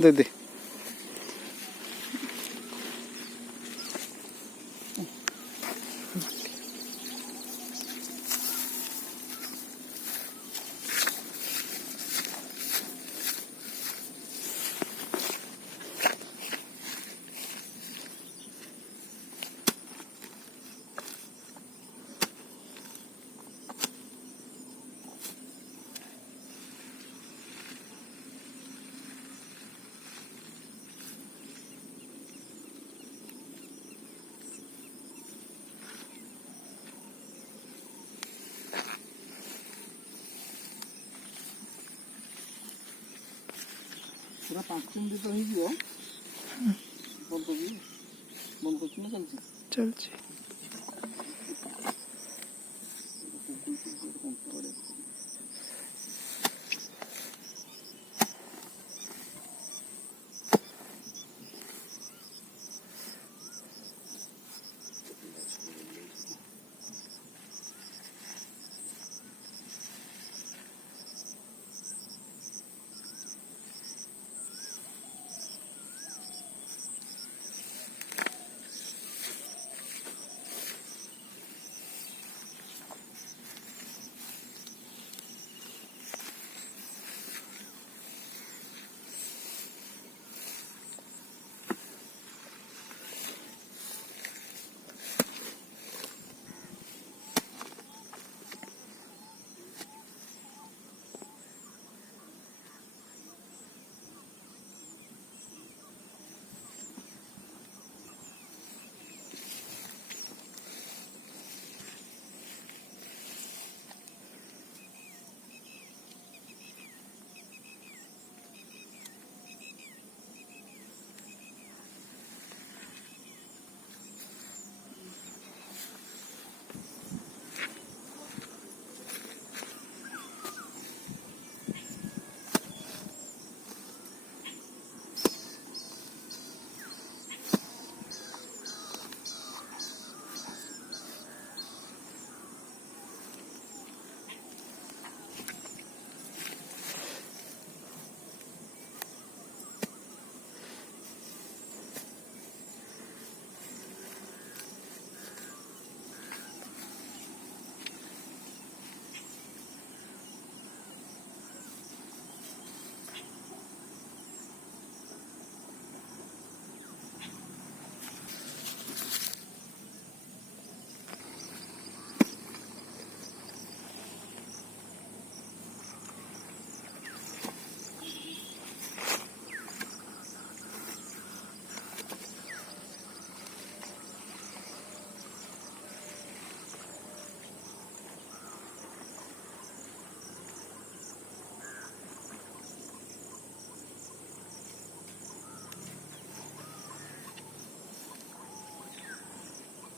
दे दे पूरा 5 मिनट तो हो बंद कर चलছি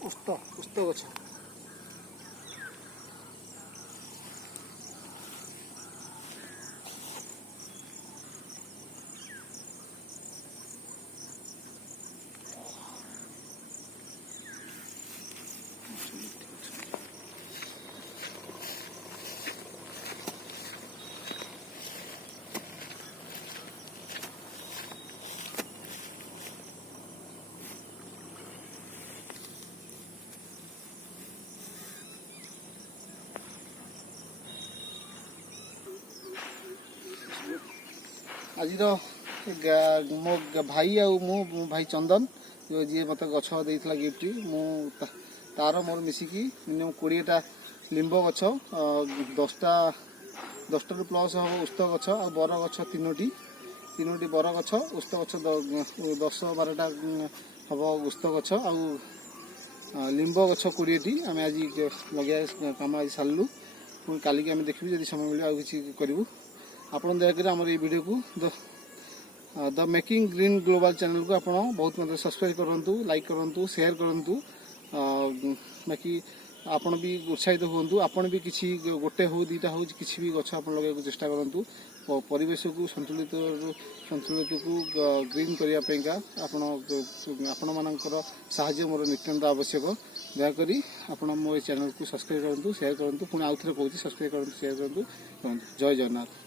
उस्त गछ आज मो भाई आ मो भाई चंदन जो जी मत गछ देता गिफ्ट मु तार मोर मिसिकी मिनिमम 20टा लिंब गछ 10टा रु प्लस हम उस्त गछ आ बर गछ 3टी बर गछ उस्त गछ 10-12टा हम उस्त गछ आ लिंब गछ 20टी आम आज लगे कम आज सारू पुणी कालिकी आम देखिए जब समय मिले आउ कि करूँ आपन दयाकर आम ये वीडियो को the making green global channel को आप बहुत मतलब सब्सक्राइब करूँ लाइक करूँ शेयर करूँ बाकी आपन भी उत्साहित हूँ आपन भी किसी गोटे हो 2टा हो किसी भी गछ आप लगे चेष्टा करूँ परिवेश को संतुलित को ग्रीन करने आपण मानकर साहाय्य मोर नितांत आवश्यक। दयाकोरी आपण मो चैनल को सब्सक्राइब करूँ, शेयर करूँ, पुणी आउ थे कहूँ सब्सक्राइब करूँ, शेयर करूँ। जय जगन्नाथ।